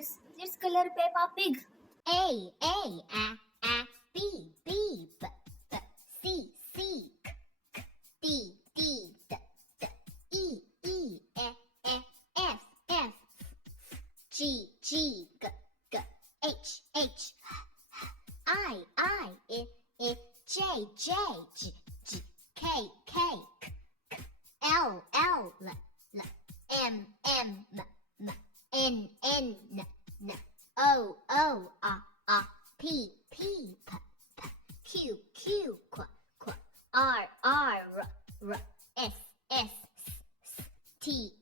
kids, let's color Peppa Pig. A, B, B, B, C, C, K, D, D, E, F, F, G, G, G, H, I, J, J, K, L, M, N, O, P, Q, R, S, T,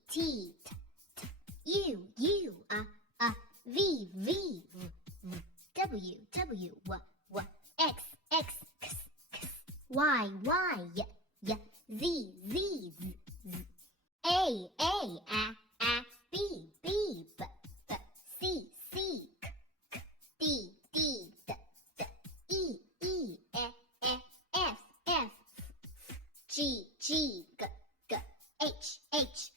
U, V, W, X, Y, Z, A, B, C, K, D, E, F, G, H,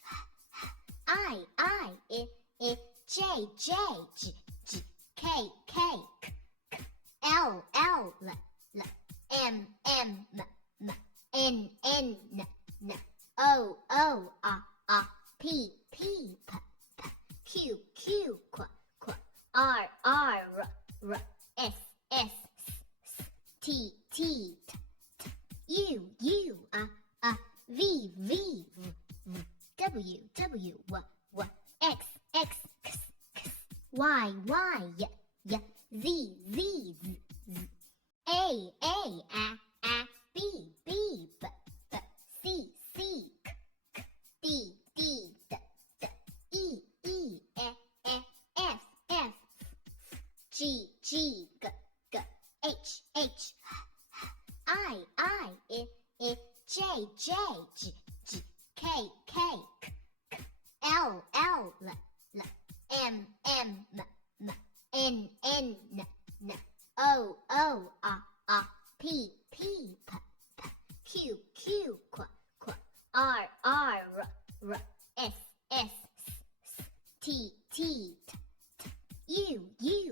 I, J, K, L, M, N, O, P, Q, R, S, T, U, V, W, X, Y, Z, A, B, C, K, D, E, F, G, H, I, J, K, L, M, N, O, P, Q, R, S, T, U, V,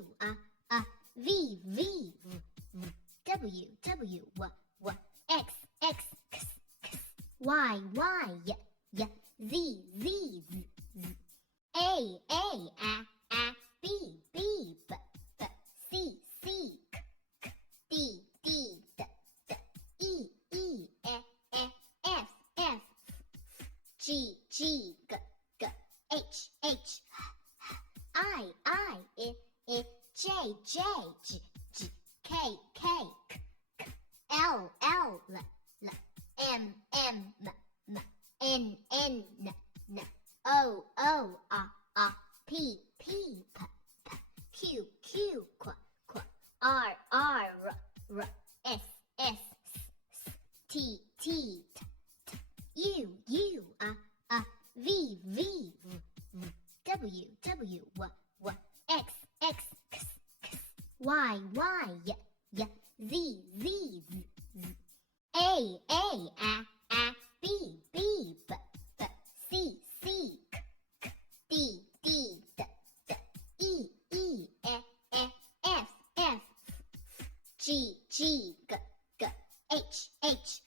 W, X, Y, Z, A, B, C, K, D, E, F, G, H, I, J, K, L, M, N, O, P, Q, R, S, T, U, V, W, X, Y, Z, A, B, C, K, D, E, F, G, H,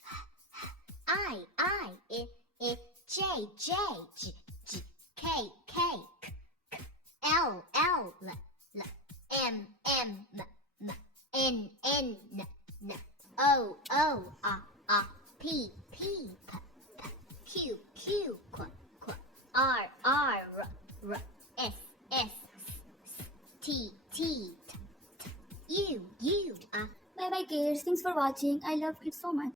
I, J, K, L, M, N, O, P, Q, R, S, T, U, Bye bye kids. Thanks for watching. I love kids so much.